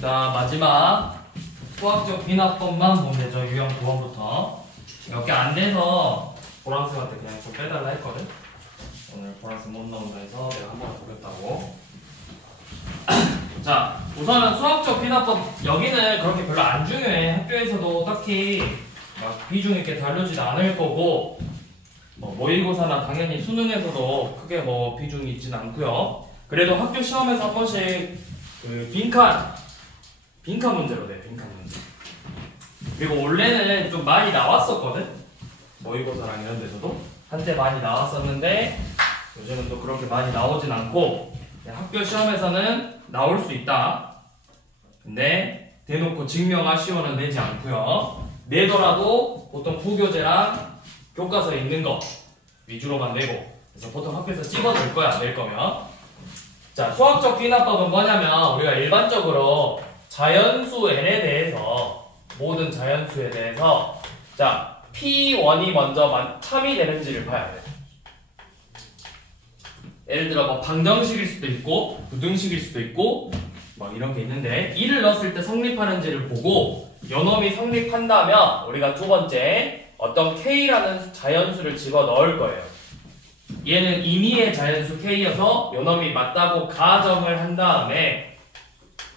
자, 마지막 수학적 비납법만 보면 되죠. 유형 9번부터. 몇 개 안 돼서 보람쌤한테 그냥 좀 빼달라 했거든. 오늘 보람쌤 못 나온다 해서 내가 한 번에 보겠다고. 자, 우선은 수학적 비납법 여기는 그렇게 별로 안 중요해. 학교에서도 딱히 막 비중 있게 다루진 않을 거고, 모의고사나 당연히 수능에서도 크게 뭐 비중이 있진 않고요. 그래도 학교 시험에서 한 번씩 그 빈칸 문제로 돼. 빈칸 문제. 그리고 원래는 좀 많이 나왔었거든. 모의고사랑 이런 데서도 한때 많이 나왔었는데 요즘은 또 그렇게 많이 나오진 않고 학교 시험에서는 나올 수 있다. 근데 대놓고 증명할 시험은 내지 않고요. 내더라도 보통 부교재랑 교과서에 있는 거 위주로만 내고, 그래서 보통 학교에서 집어넣을 거야, 낼 거면. 자, 수학적 비납법은 뭐냐면 우리가 일반적으로 자연수 n에 대해서, 모든 자연수에 대해서 자, P1이 먼저 참이 되는지를 봐야 돼. 예를 들어 뭐 방정식일 수도 있고 부등식일 수도 있고 막 이런 게 있는데, 1을 넣었을 때 성립하는지를 보고 요놈이 성립한다면 우리가 두 번째 어떤 K라는 자연수를 집어 넣을 거예요. 얘는 임의의 자연수 K여서 요놈이 맞다고 가정을 한 다음에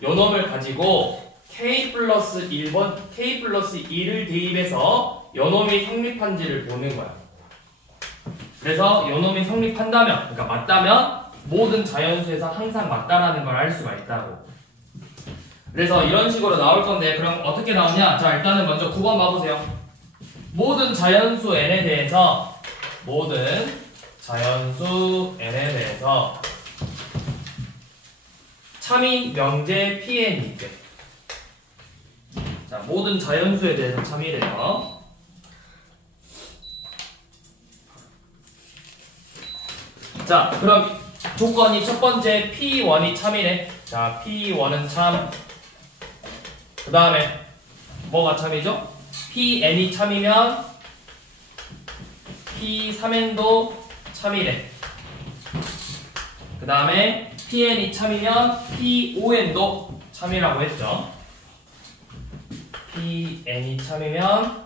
요놈을 가지고 K 플러스 1을 대입해서 요놈이 성립한지를 보는 거야. 그래서 요놈이 성립한다면, 그러니까 맞다면 모든 자연수에서 항상 맞다라는 걸 알 수가 있다고. 그래서 이런 식으로 나올 건데, 그럼 어떻게 나오냐? 자, 일단은 먼저 9번 봐보세요. 모든 자연수 n에 대해서 참인 명제 Pn이 있대. 자, 모든 자연수에 대해서 참이래요. 자, 그럼 조건이 첫 번째 P1이 참이네. 자, P1은 참. 그 다음에 뭐가 참이죠? Pn이 참이면 P3n도 참이래. 그 다음에 Pn이 참이면 P5n도 참이라고 했죠. Pn이 참이면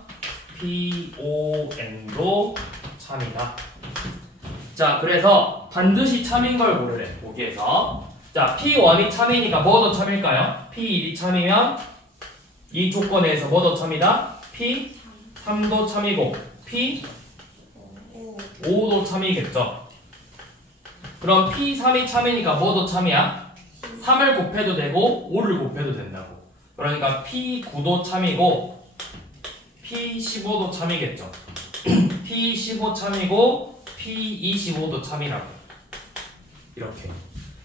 P5n도 참이다. 자, 그래서 반드시 참인 걸 고르래, 보기에서. 자, P1이 참이니까 뭐도 참일까요? P1이 참이면 이 조건에서 뭐도 참이다? P3도 참이고 P5도 참이겠죠. 그럼 P3이 참이니까 뭐도 참이야? 3을 곱해도 되고 5를 곱해도 된다고. 그러니까 P9도 참이고 P15도 참이겠죠. P15 참이고 P25도 참이라고. 이렇게.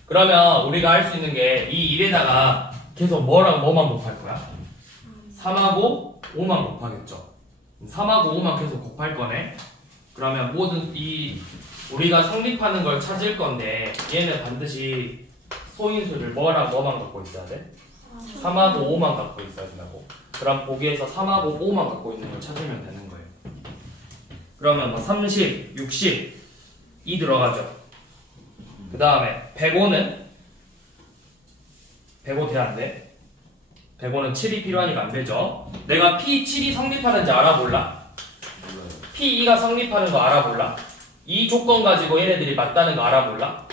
그러면 우리가 할 수 있는 게 이 일에다가 계속 뭐만 곱할 거야? 3하고 5만 곱하겠죠. 3하고 5만 계속 곱할 거네. 그러면 모든 우리가 성립하는 걸 찾을 건데, 얘는 반드시 소인수를 뭐만 갖고 있어야 돼? 3하고 5만 갖고 있어야 된다고. 그럼 보기에서 3하고 5만 갖고 있는 걸 찾으면 되는 거예요. 그러면 뭐 30, 60 이 들어가죠. 그 다음에 105는 105 돼야 안 돼? 105는 7이 필요하니까 안 되죠. 내가 P7이 성립하는지 알아볼라? P2가 성립하는 거 알아볼라? 이 조건 가지고 얘네들이 맞다는 거 알아볼라?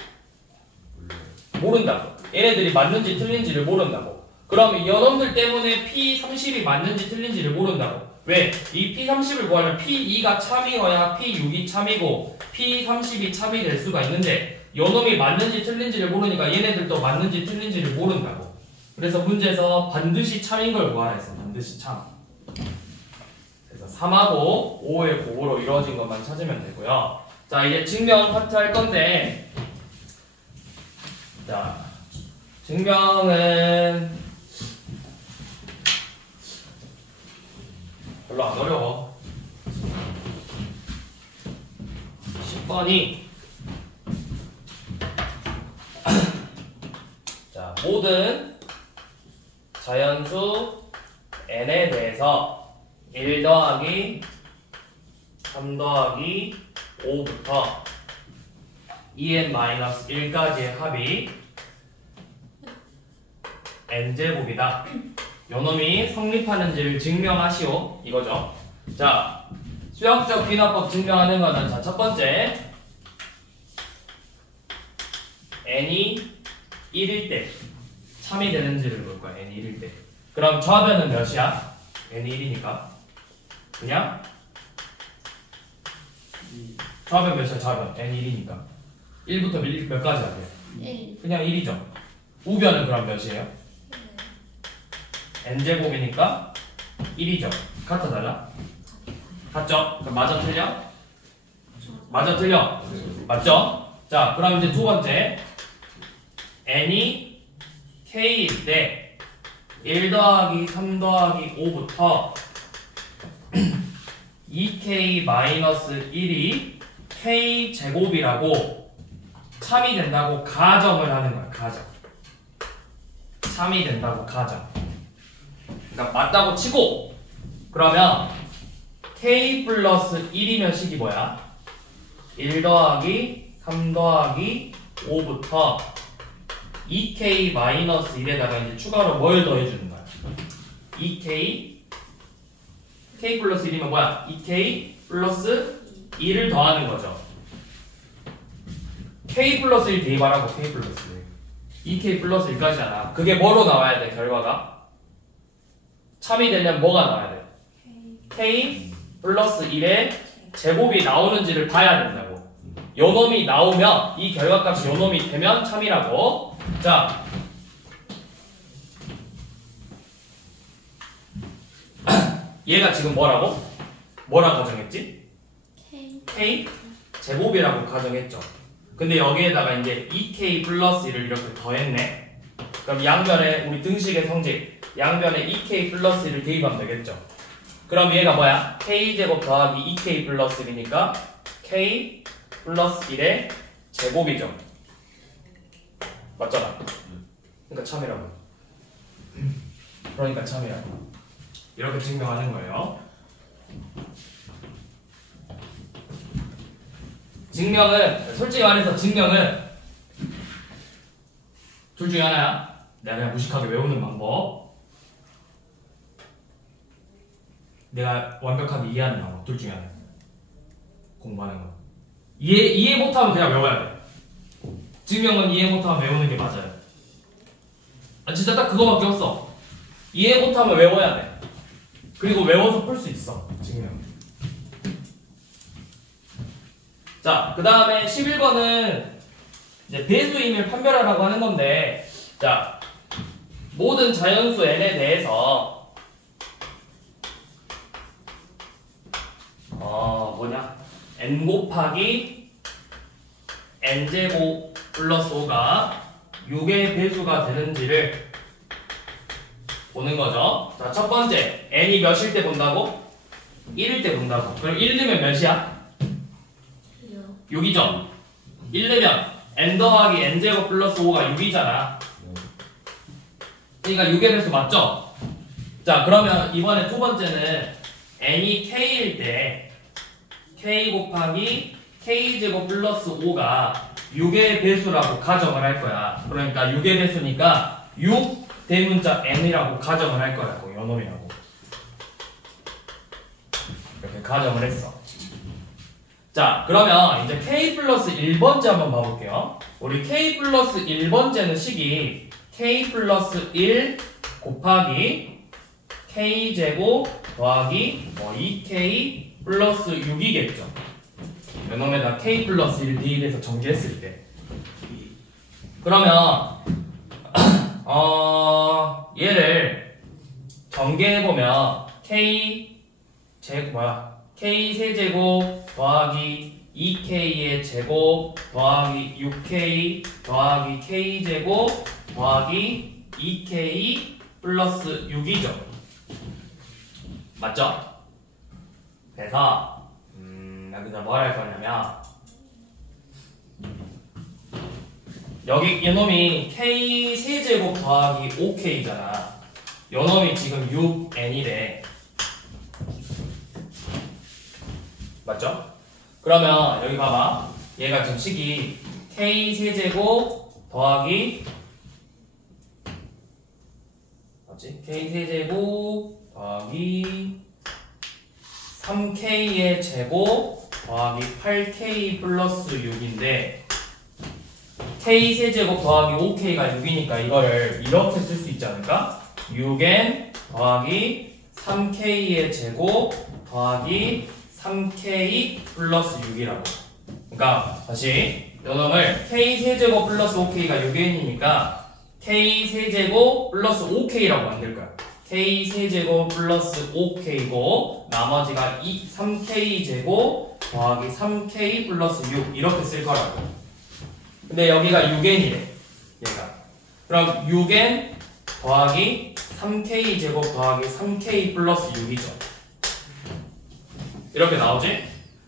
모른다고. 얘네들이 맞는지 틀린지를 모른다고. 그럼 이놈들 때문에 P30이 맞는지 틀린지를 모른다고. 왜? 이 P30을 구하려면 P2가 참이어야 P6이 참이고 P30이 참이 될 수가 있는데, 요놈이 맞는지 틀린지를 모르니까 얘네들도 맞는지 틀린지를 모른다고. 그래서 문제에서 반드시 참인 걸 구하라 했어. 반드시 참. 그래서 3하고 5의 곱으로 이루어진 것만 찾으면 되고요. 자, 이제 증명 파트 할 건데, 자, 증명은 별로 안 어려워. 10번이 자, 모든 자연수 n에 대해서 1 더하기 3 더하기 5부터 2n-1까지의 합이 n제곱이다. 요놈이 성립하는지를 증명하시오. 이거죠. 자, 수역적 귀납법 증명하는 거는 자, 첫 번째 n이 1일 때 참이 되는지를 볼 거야. n이 1일 때. 그럼 좌변은 몇이야? n이 1이니까 그냥 좌변 몇이야? 좌변 n이 1이니까 1부터 몇 가지 할게요? 1. 그냥 1이죠. 우변은 그럼 몇이에요? n제곱이니까 1이죠. 같아 달라? 같죠? 그럼 맞아 틀려? 맞아 틀려? 맞죠? 자, 그럼 이제 두 번째 n이 k일 때 1 더하기 3 더하기 5부터 2k 마이너스 1이 k제곱이라고 참이 된다고 가정을 하는 거야. 가정. 참이 된다고 가정. 그러니까 맞다고 치고 그러면 k 플러스 1이면 식이 뭐야? 1 더하기 3 더하기 5부터 2k 마이너스 1에다가 이제 추가로 뭘 더해주는 거야? 2k k 플러스 1이면 뭐야? 2k 플러스 1을 더하는 거죠. k 플러스 1 대입하라고. k 플러스 1 2k 플러스 1까지잖아. 그게 뭐로 나와야 돼? 결과가? 참이 되려면 뭐가 나와야 돼? k 플러스 1의 제곱이 나오는지를 봐야 된다고. 요놈이 나오면 이 결과값이 요놈이 되면 참이라고. 자, 얘가 지금 뭐라고? 뭐라 가정했지? k 제곱이라고 가정했죠. 근데 여기에다가 이제 2k 플러스 1을 이렇게 더했네. 그럼 양변에 우리 등식의 성질 양변에 2k 플러스 1을 대입하면 되겠죠. 그럼 얘가 뭐야? k제곱 더하기 2k 플러스 1이니까 k 플러스 1의 제곱이죠. 맞잖아. 그러니까 참이라고. 그러니까 참이라고. 이렇게 증명하는 거예요. 증명은 솔직히 말해서 증명은 둘 중에 하나야. 내가 그냥 무식하게 외우는 방법, 내가 완벽하게 이해하는 방법. 둘 중에 하나. 공부하는 거. 이해 못하면 그냥 외워야 돼. 증명은 이해 못하면 외우는 게 맞아요. 아, 진짜 딱 그거밖에 없어. 이해 못하면 외워야 돼. 그리고 외워서 풀 수 있어. 증명. 자, 그 다음에 11번은 이제 배수임을 판별하라고 하는 건데, 자, 모든 자연수 n에 대해서 n 곱하기 n제곱 플러스 5가 6의 배수가 되는지를 보는 거죠. 자, 첫 번째 n이 몇일 때 본다고? 1일 때 본다고. 그럼 1 넣으면 몇이야? 6이죠. 1 넣으면 n 더하기 n제곱 플러스 5가 6이잖아. 그러니까 6의 배수 맞죠? 자, 그러면 이번에 두 번째는 n이 k일 때 k 곱하기 k제곱 플러스 5가 6의 배수라고 가정을 할 거야. 그러니까 6의 배수니까 6 대문자 n이라고 가정을 할 거라고. 요놈이라고. 이렇게 가정을 했어. 자, 그러면 이제 k 플러스 1번째 한번 봐볼게요. 우리 k 플러스 1번째는 식이 k 플러스 1 곱하기 k제곱 더하기 2k 플러스 6이겠죠. 요놈에다 k 플러스 1 대입해서 전개했을 때. 그러면 얘를 전개해보면 k 세제곱 더하기 2k의 제곱 더하기 6k 더하기 k제곱 더하기 2k 플러스 6이죠. 맞죠? 그래서 여기서 뭘 할 거냐면 여기 이놈이 k 세제곱 더하기 5k잖아. 요놈이 지금 6n이래. 맞죠? 그러면 여기 봐봐. 얘가 지금 식이 k 세제곱 더하기 뭐지? k 세제곱 더하기 3k의 제곱 더하기 8k 플러스 6인데 k 세제곱 더하기 5k가 6이니까 이거를 이렇게 쓸 수 있지 않을까? 6n 더하기 3k의 제곱 더하기 3k 플러스 6이라고. 그러니까 다시 요놈을 k 세제곱 플러스 5k가 6n이니까 k 세제곱 플러스 5k라고 만들 거야. k 세제곱 플러스 5k고 나머지가 3k 제곱 더하기 3k 플러스 6 이렇게 쓸 거라고. 근데 여기가 6n이래 얘가. 그럼 6n 더하기 3k 제곱 더하기 3k 플러스 6이죠. 이렇게 나오지?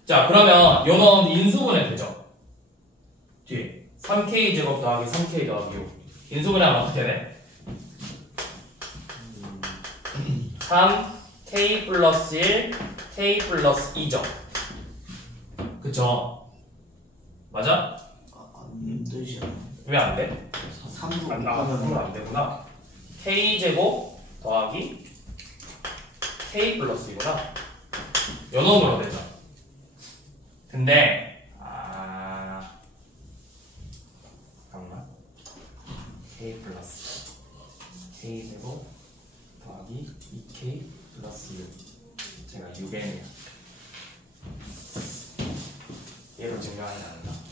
자 그러면 요놈 인수분해 되죠? 뒤에 3k 제곱 더하기 3k 더하기 6 인수분해하면 어떻게 돼? 3k 플러스 1 k 플러스 2죠. 그쵸? 맞아? 안 되지 않아? 왜 안 돼? 3로 안 되구나. k 제곱 더하기 k 플러스 2구나. 요 놈으로 되죠. 근데 잠깐만. k 플러스 k 제곱 더하기 2k 플러스 6 제가 6n이야. 얘로 증명하지 않나?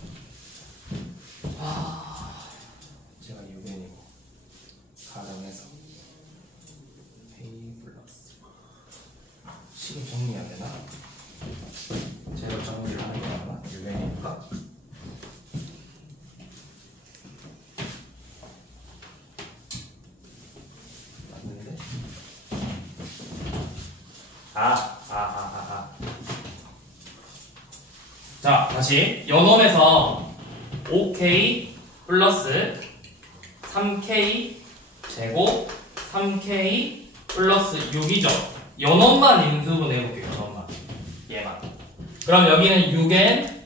제가 6n이고 가정해서 k 플러스 식을 정리해야 되나? 제로 정리를 하는 게 맞나? 6n이니까 맞는데? 자, 다시 요놈에서 5k 플러스 3k 제곱 3k 플러스 6이죠. 요놈만 인수분해해볼게요. 요놈만. 얘만. 그럼 여기는 6n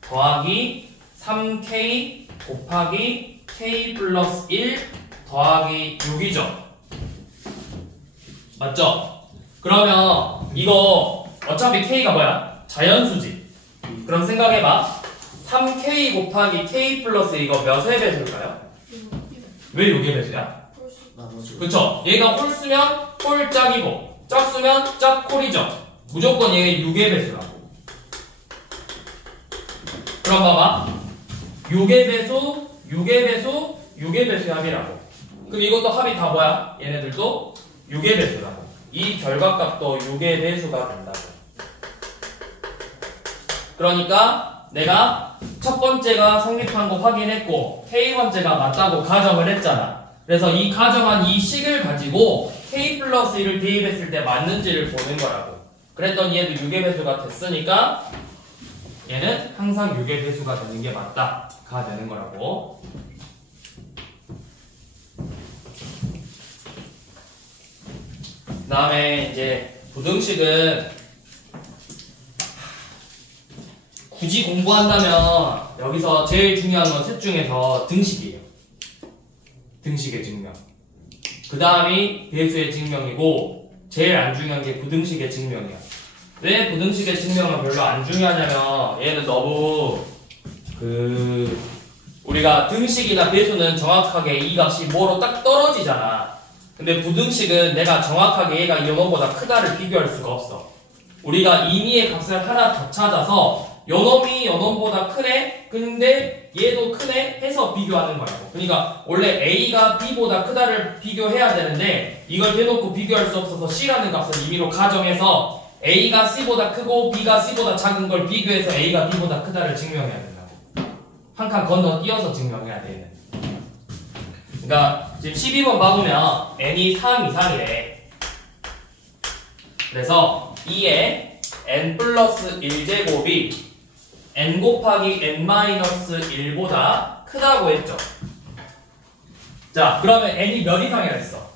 더하기 3k 곱하기 k 플러스 1 더하기 6이죠. 맞죠? 그러면 이거 어차피 k가 뭐야? 자연수지. 그럼 생각해봐. 3k 곱하기 k 플러스 이거 몇의 배수일까요? 왜 6의 배수야? 그쵸? 얘가 홀수면 홀짝이고 짝수면 짝콜이죠. 무조건 얘가 6의 배수라고. 그럼 봐봐. 6의 배수, 6의 배수, 6의 배수의 합이라고. 그럼 이것도 합이 다 뭐야? 얘네들도 6의 배수라고. 이 결과값도 6의 배수가 된다고. 그러니까 내가 첫 번째가 성립한 거 확인했고 K번째가 맞다고 가정을 했잖아. 그래서 이 가정한 이 식을 가지고 K 플러스 1을 대입했을 때 맞는지를 보는 거라고. 그랬더니 얘도 6의 배수가 됐으니까 얘는 항상 6의 배수가 되는 게 맞다 가 되는 거라고. 그 다음에 이제 부등식은 굳이 공부한다면 여기서 제일 중요한 건 셋 중에서 등식이에요. 등식의 증명. 그 다음이 배수의 증명이고 제일 안 중요한 게 부등식의 증명이야. 왜 부등식의 증명은 별로 안 중요하냐면 얘는 너무 우리가 등식이나 배수는 정확하게 이 값이 뭐로 딱 떨어지잖아. 근데 부등식은 내가 정확하게 얘가 요놈보다 크다를 비교할 수가 없어. 우리가 임의의 값을 하나 더 찾아서 요놈이 요놈보다 크네? 근데 얘도 크네? 해서 비교하는 거라고. 그러니까 원래 A가 B보다 크다를 비교해야 되는데 이걸 대놓고 비교할 수 없어서 C라는 값을 임의로 가정해서 A가 C보다 크고 B가 C보다 작은 걸 비교해서 A가 B보다 크다를 증명해야 된다고. 한 칸 건너뛰어서 증명해야 돼. 그러니까 지금 12번 봐보면 n이 3 이상이래. 그래서 2에 n 플러스 1제곱이 n 곱하기 n 마이너스 1보다 크다고 했죠. 자, 그러면 n이 몇 이상이라 했어?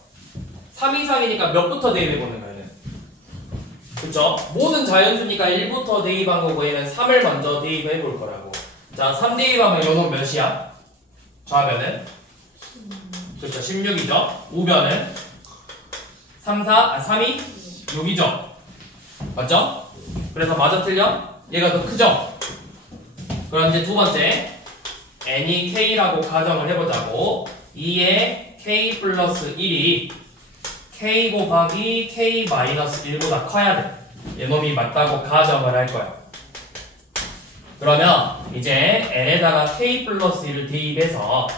3 이상이니까 몇부터 대입해보는 거야? 그쵸? 모든 자연수니까 1부터 대입한 거고 얘는 3을 먼저 대입해볼 거라고. 자, 3 대입하면 요놈 몇이야? 좌변은? 그쵸, 16이죠? 우변은? 3이 6이죠. 맞죠? 그래서 맞아 틀려? 얘가 더 크죠? 그럼 이제 두 번째 n이 k라고 가정을 해보자고. 2에 k 플러스 1이 k 곱하기 k 마이너스 1보다 커야 돼. 얘놈이 맞다고 가정을 할 거야. 그러면 이제 n에다가 k 플러스 1을 대입해서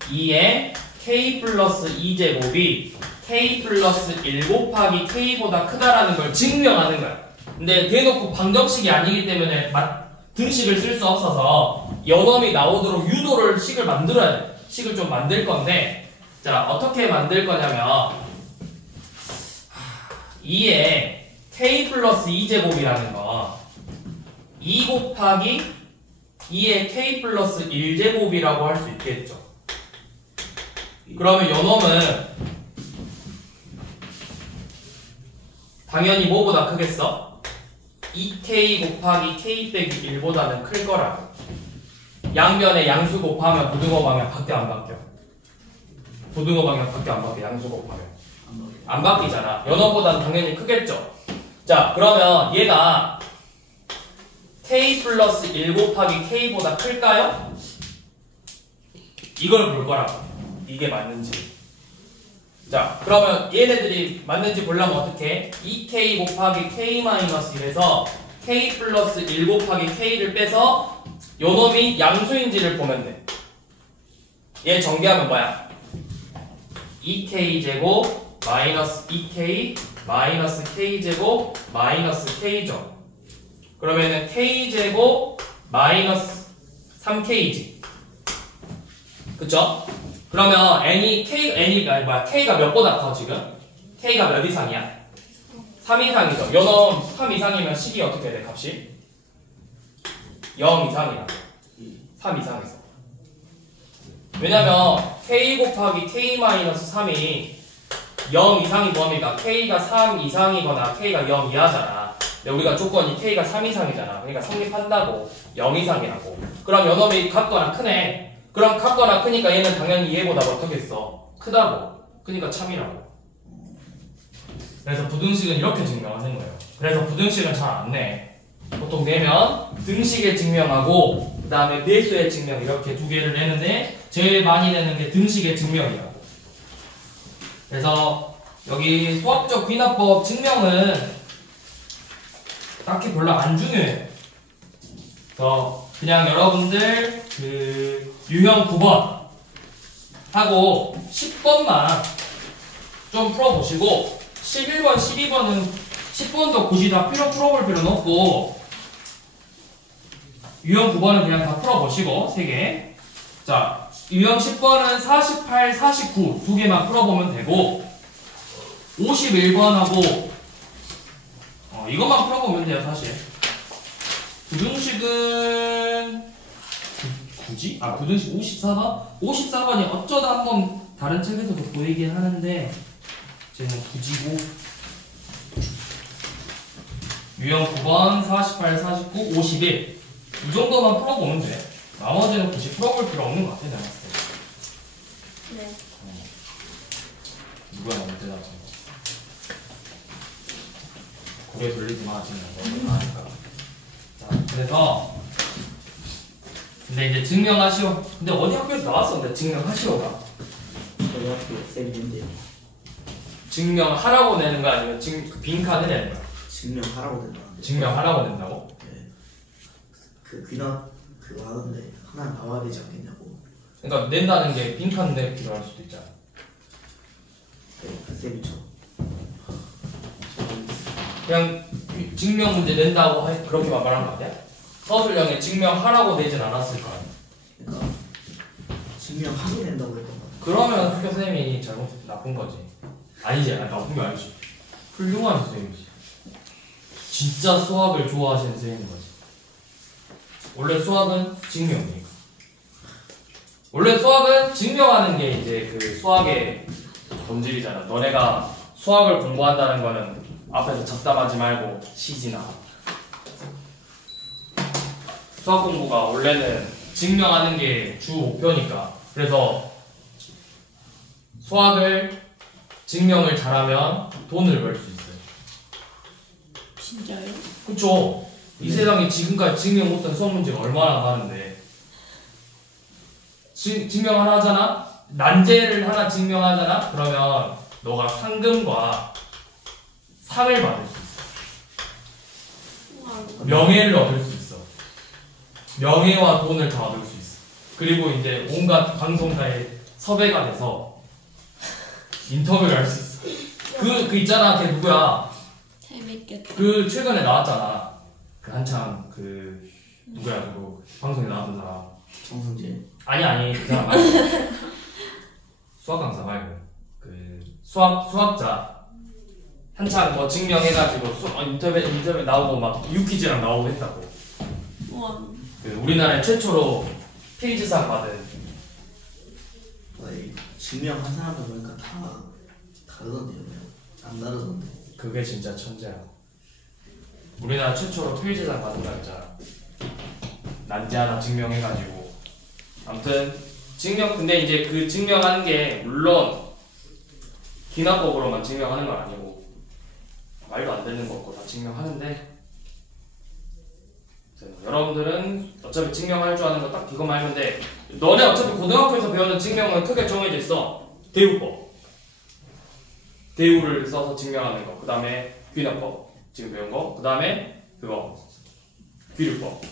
2에 k 플러스 2제곱이 k 플러스 1 곱하기 k보다 크다라는 걸 증명하는 거야. 근데 대놓고 방정식이 아니기 때문에 등식을 쓸 수 없어서 연놈이 나오도록 유도를 식을 만들어야 돼. 식을 좀 만들 건데, 자, 어떻게 만들 거냐면 2에 k 플러스 2제곱이라는 거 2 곱하기 2에 k 플러스 1제곱이라고 할 수 있겠죠. 그러면 요놈은 당연히 뭐보다 크겠어? 2k 곱하기 k 빼기 1보다는 클 거라고. 양변에 양수 곱하면 고등어 방향 바뀌어 안 바뀌어? 고등어 방향 바뀌어 안 바뀌어? 양수 곱하면 안 바뀌잖아. 요놈보다는 당연히 크겠죠. 자, 그러면 얘가 k 플러스 1 곱하기 k보다 클까요? 이걸 볼 거라고. 이게 맞는지. 자, 그러면 얘네들이 맞는지 보려면 어떻게? 2k 곱하기 k 마이너스 1에서 k 플러스 1 곱하기 k를 빼서 요놈이 양수인지를 보면 돼. 얘 전개하면 뭐야? 2k 제곱 마이너스 2k 마이너스 k 제곱 마이너스 k죠. 그러면은 k 제곱 마이너스 3k지. 그쵸? 그러면 k가 몇보다 커 지금? k가 몇 이상이야? 3 이상이죠. 요놈 3 이상이면 식이 어떻게 돼 값이? 0 이상이라고. 3 이상에서. 왜냐면 k 곱하기 k 마이너스 3이 0 이상이 뭡니까? k가 3 이상이거나 k가 0 이하잖아. 근데 우리가 조건이 k가 3 이상이잖아. 그러니까 성립한다고. 0 이상이라고. 그럼 요놈이 같거나 크네. 그럼 같거나 크니까 얘는 당연히 얘보다 어떻겠어? 크다고. 그러니까 참이라고. 그래서 부등식은 이렇게 증명하는 거예요. 그래서 부등식은 잘 안 내. 보통 내면 등식의 증명하고 그 다음에 배수의 증명 이렇게 두 개를 내는데 제일 많이 내는 게 등식의 증명이라고. 그래서 여기 수학적 귀납법 증명은 딱히 별로 안 중요해요. 그래서 그냥 여러분들 그 유형 9번 하고 10번만 좀 풀어보시고 11번, 12번은 10번도 굳이 다 풀어볼 필요는 없고 유형 9번은 그냥 다 풀어보시고 3개. 자, 유형 10번은 48, 49 두 개만 풀어보면 되고 51번하고 이것만 풀어보면 돼요 사실. 부등식은 굳이? 부등식 54번? 54번이 어쩌다 한번 다른 책에서도 보이긴 하는데 쟤는 굳이고 유형 9번, 48, 49, 51 이 정도만 풀어보면 돼. 나머지는 굳이 풀어볼 필요 없는 것 같아 내가 봤을 때. 네. 누가 너무 대답한 거. 고개 돌리지 마 지금 너무 나니까. 자, 그래서 근데 이제 증명하시오. 근데 어디 학교에서 나왔었는데 증명하시오가 저희 학교 쌤인데요. 증명하라고 내는 거 아니면 빈칸을 내는 거야? 증명하라고 된다는데. 증명하라고 낸다고? 네. 그 귀납 그거 하는데 하나 나와야 되지 않겠냐고. 그러니까 낸다는 게 빈칸 내기로 할 수도 있잖아. 네, 그 쌤이죠. 그냥 증명 문제 낸다고 그렇게만 말한 거 아니야? 서술형에 증명하라고 내진 않았을 거 아니야? 그러니까 증명하게 된다고 했던 거 같아요. 그러면 학교 선생님이 나쁜 거지. 아니지, 나쁜 게 아니지. 훌륭한 선생님이지. 진짜 수학을 좋아하시는 선생님인 거지. 원래 수학은 증명이니까. 원래 수학은 증명하는 게 이제 그 수학의 본질이잖아. 너네가 수학을 공부한다는 거는 앞에서 잡담하지 말고 시지나. 수학 공부가 원래는 증명하는 게 주 목표니까. 그래서 수학을 증명을 잘하면 돈을 벌 수 있어요. 진짜요? 그쵸? 이 세상에 지금까지 증명 못한 수학 문제가 얼마나 많은데 증명 하나 하잖아? 난제를 하나 증명하잖아? 그러면 너가 상금과 상을 받을 수 있어. 우와. 명예를 얻을 수 있어. 명예와 돈을 다 얻을 수 있어. 그리고 이제 온갖 방송사에 섭외가 돼서 인터뷰를 할 수 있어. 그 있잖아, 걔 누구야? 재밌겠다. 그 최근에 나왔잖아. 그 한창 그 누구야, 그거 방송에 나왔던 사람. 정승재. 아니 그 사람 말고 수학 강사 말고 그 수학자 한창 뭐 증명해가지고 인터뷰 나오고 막 유퀴즈랑 나오고 했다고. 우와. 그 우리나라에 최초로 필즈상 받은. 증명한 사람들 보니까 다 다르던데요. 안 다르던데. 그게 진짜 천재야. 우리나라 최초로 필즈상 받은 날짜 난제 하나 증명해가지고. 아무튼 증명, 근데 이제 그 증명하는 게 물론 기납법으로만 증명하는 건 아니고 말도 안 되는 것고 다 증명하는데, 여러분들은 어차피 증명할 줄 아는 거 딱 이거만 하면 돼. 너네 어차피 고등학교에서 배우는 증명은 크게 정해져 있어. 대우법, 대우를 써서 증명하는 거. 그 다음에 귀납법, 지금 배운 거. 그 다음에 그거 귀류법.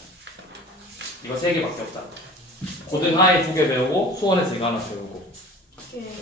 이거 3개밖에 없다. 고등하에 2개 배우고 수원에서 이거 하나 배우고. 이게